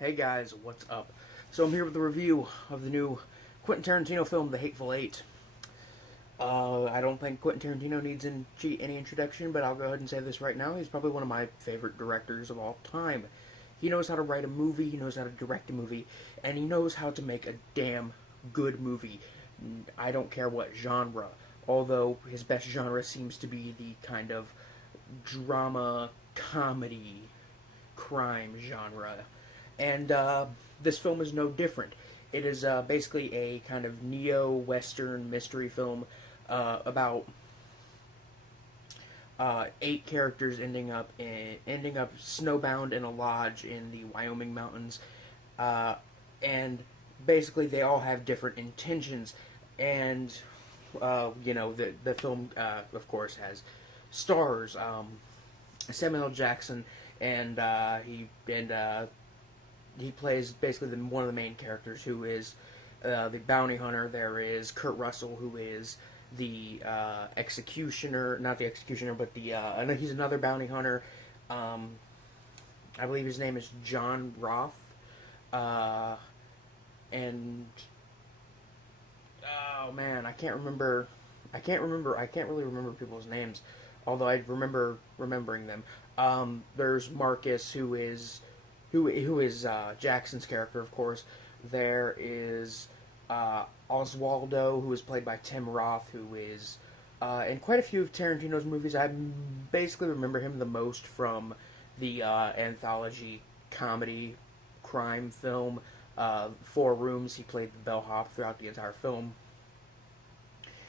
Hey guys, what's up? So I'm here with a review of the new Quentin Tarantino film, The Hateful Eight. I don't think Quentin Tarantino needs any introduction, but I'll go ahead and say this right now. He's probably one of my favorite directors of all time. He knows how to write a movie, he knows how to direct a movie, and he knows how to make a damn good movie. I don't care what genre, although his best genre seems to be the kind of drama, comedy, crime genre. And this film is no different. It is basically a kind of neo-western mystery film about eight characters ending up snowbound in a lodge in the Wyoming mountains, and basically they all have different intentions. And the film of course has stars Samuel L. Jackson, and he plays basically one of the main characters, who is the bounty hunter. There is Kurt Russell, who is the executioner, not the executioner, but he's another bounty hunter. I believe his name is John Roth, and oh man, I can't really remember people's names, although I remember remembering them. There's Marcus, who is Jackson's character, of course. There is Oswaldo, who is played by Tim Roth, who is in quite a few of Tarantino's movies. I basically remember him the most from the anthology comedy crime film Four Rooms. He played the bellhop throughout the entire film.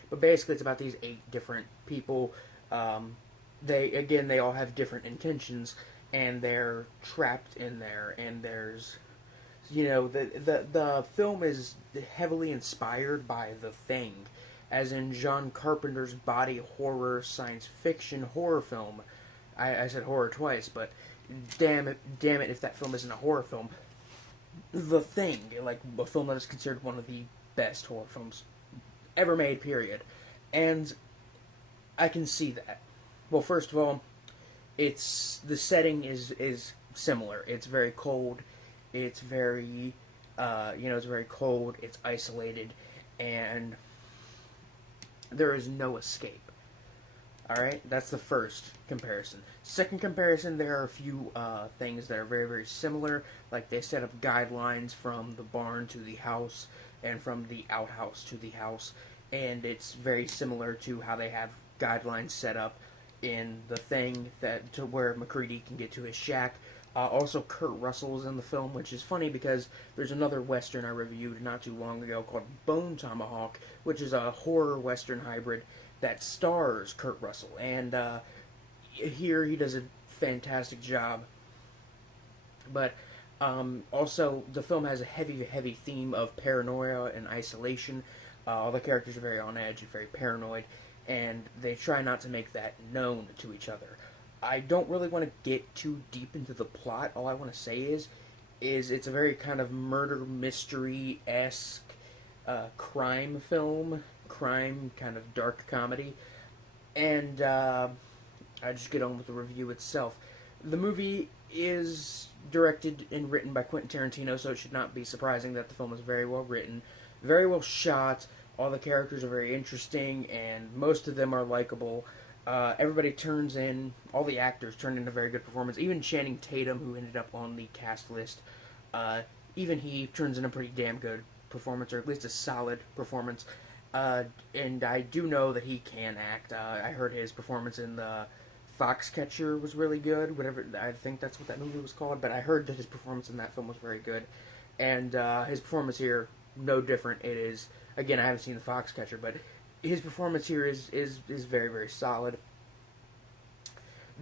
But basically, it's about these eight different people. They all have different intentions, and they're trapped in there. And there's, the film is heavily inspired by The Thing, as in John Carpenter's body horror science fiction horror film. I said horror twice, but damn it if that film isn't a horror film. The Thing, like a film that is considered one of the best horror films ever made, period. And I can see that. Well, first of all, the setting is similar. It's very cold. It's very it's very cold. It's isolated, and there is no escape. All right, that's the first comparison. Second comparison, there are a few things that are very, very similar. Like, they set up guidelines from the barn to the house, and from the outhouse to the house, and it's very similar to how they have guidelines set up in The Thing, that to where MacReady can get to his shack. Also, Kurt Russell is in the film, which is funny because there's another Western I reviewed not too long ago called Bone Tomahawk, which is a horror Western hybrid that stars Kurt Russell. And here he does a fantastic job. But also, the film has a heavy, heavy theme of paranoia and isolation. All the characters are very on edge and very paranoid, and they try not to make that known to each other. I don't really want to get too deep into the plot. All I want to say is it's a very kind of murder mystery-esque crime film, crime kind of dark comedy, and I just get on with the review itself. The movie is directed and written by Quentin Tarantino, so it should not be surprising that the film is very well written, very well shot. All the characters are very interesting, and most of them are likable. Everybody turns in, all the actors turn in a very good performance. Even Channing Tatum, who ended up on the cast list, even he turns in a pretty damn good performance, or at least a solid performance. And I do know that he can act. I heard his performance in the Foxcatcher was really good. Whatever, I think that's what that movie was called. But I heard that his performance in that film was very good, and his performance here, no different. It is, again, I haven't seen the Foxcatcher, but his performance here is very, very solid.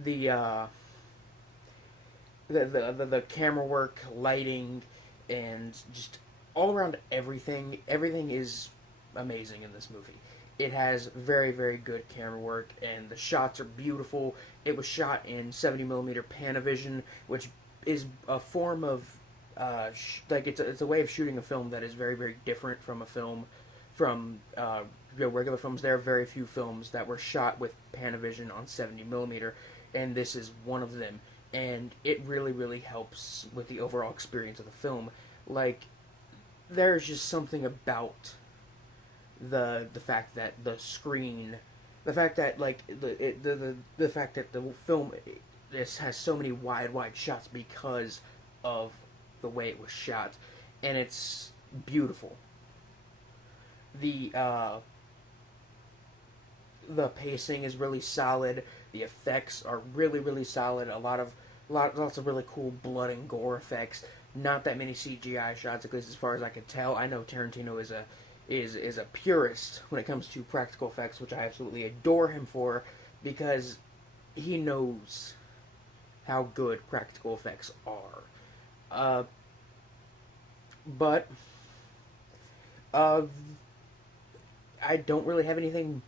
The camera work, lighting, and just all around everything is amazing in this movie. It has very, very good camera work, and the shots are beautiful. It was shot in 70mm Panavision, which is a form of it's a way of shooting a film that is very, very different from a film from regular films. There are very few films that were shot with Panavision on 70mm, and this is one of them. and it really, really helps with the overall experience of the film. Like, there's just something about the fact that the screen, the fact that like the fact that the film this has so many wide shots because of the way it was shot, and it's beautiful. The uh, the pacing is really solid. The effects are really, really solid. Lots of really cool blood and gore effects. Not that many CGI shots, at least as far as I can tell. I know Tarantino is a purist when it comes to practical effects, which I absolutely adore him for, because he knows how good practical effects are. Uh, but uh, I don't really have anything.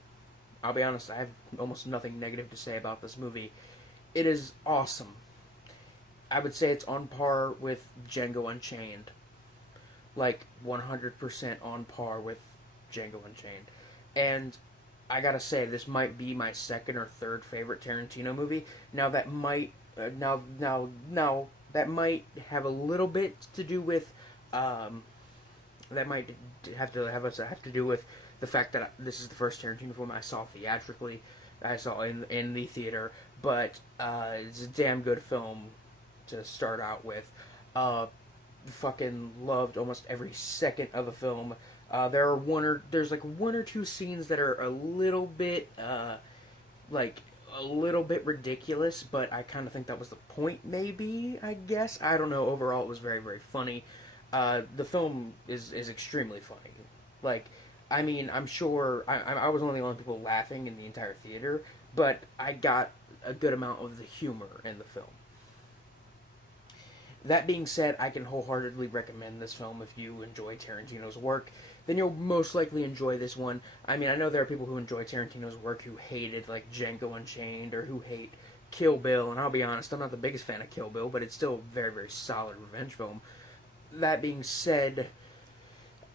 I'll be honest. I have almost nothing negative to say about this movie. It is awesome. I would say it's on par with Django Unchained, like 100% on par with Django Unchained. And I gotta say, this might be my second or third favorite Tarantino movie. Now that might now that might have a little bit to do with that might have to do with the fact that this is the first Tarantino film I saw theatrically. I saw in the theater, but it's a damn good film to start out with. Fucking loved almost every second of the film. There's like one or two scenes that are like a little bit ridiculous, but I kind of think that was the point. Maybe, I guess, I don't know. Overall, it was very, very funny. The film is extremely funny. Like, I mean, I'm sure I was one of the only people laughing in the entire theater, but I got a good amount of the humor in the film. That being said, I can wholeheartedly recommend this film if you enjoy Tarantino's work. Then you'll most likely enjoy this one. I mean, I know there are people who enjoy Tarantino's work who hated like Django Unchained or who hate Kill Bill, and I'll be honest, I'm not the biggest fan of Kill Bill, but it's still a very, very solid revenge film. That being said,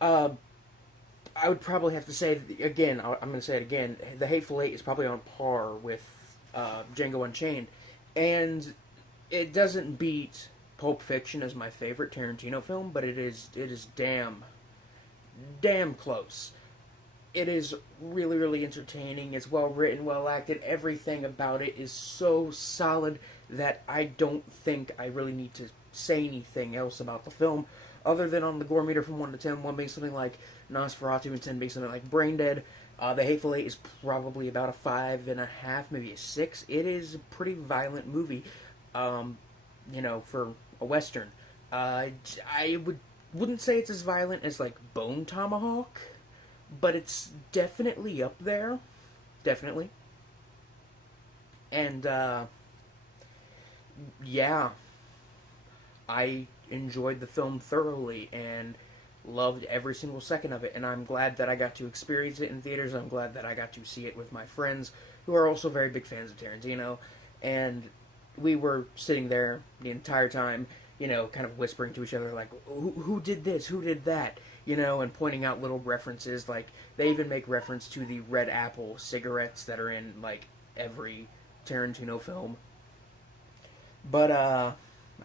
uh, I would probably have to say again. I'm going to say it again. The Hateful Eight is probably on par with Django Unchained, and it doesn't beat Pulp Fiction as my favorite Tarantino film, but it is damn close. It is really, really entertaining. It's well written, well acted. Everything about it is so solid that I don't think I really need to say anything else about the film, other than on the gore meter from 1 to 10, 1 being something like Nosferatu and 10 being something like Brain Dead. The Hateful Eight is probably about a 5.5, maybe a 6. It is a pretty violent movie, for a Western. I wouldn't say it's as violent as like Bone Tomahawk, but it's definitely up there. Definitely. And yeah, I enjoyed the film thoroughly and loved every single second of it, and I'm glad that I got to experience it in theaters. I'm glad that I got to see it with my friends who are also very big fans of Tarantino, and we were sitting there the entire time, kind of whispering to each other like, who did this, who did that, and pointing out little references. Like, they even make reference to the Red Apple cigarettes that are in like every Tarantino film. But I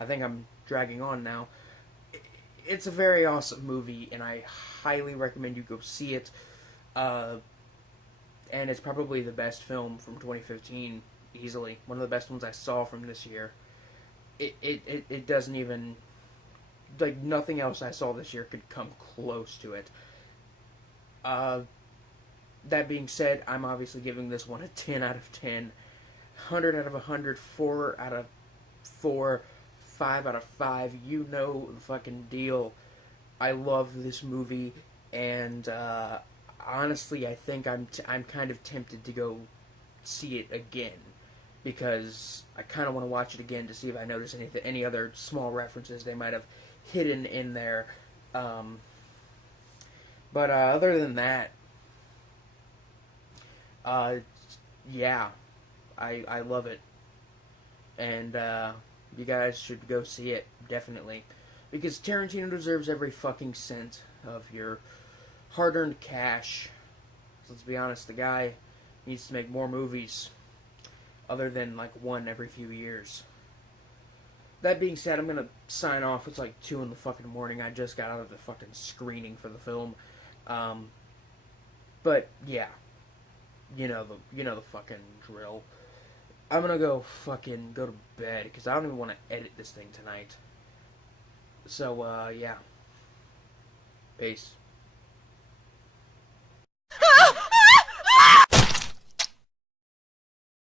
think I'm dragging on now. It's a very awesome movie, and I highly recommend you go see it. And it's probably the best film from 2015, easily. One of the best ones I saw from this year. It doesn't even... Like, nothing else I saw this year could come close to it. That being said, I'm obviously giving this one a 10 out of 10. 100 out of 100, 4 out of 4, 5 out of 5. You know the fucking deal. I love this movie, and honestly, I think I'm kind of tempted to go see it again, because I kind of want to watch it again to see if I notice any other small references they might have hidden in there. But other than that, yeah, I love it, and you guys should go see it, definitely, because Tarantino deserves every fucking cent of your hard-earned cash. Let's be honest, the guy needs to make more movies, other than like one every few years. that being said, I'm gonna sign off. It's like 2 in the fucking morning. I just got out of the fucking screening for the film. Um, but yeah, you know the fucking drill. I'm gonna go fucking go to bed because I don't even want to edit this thing tonight. So yeah, peace.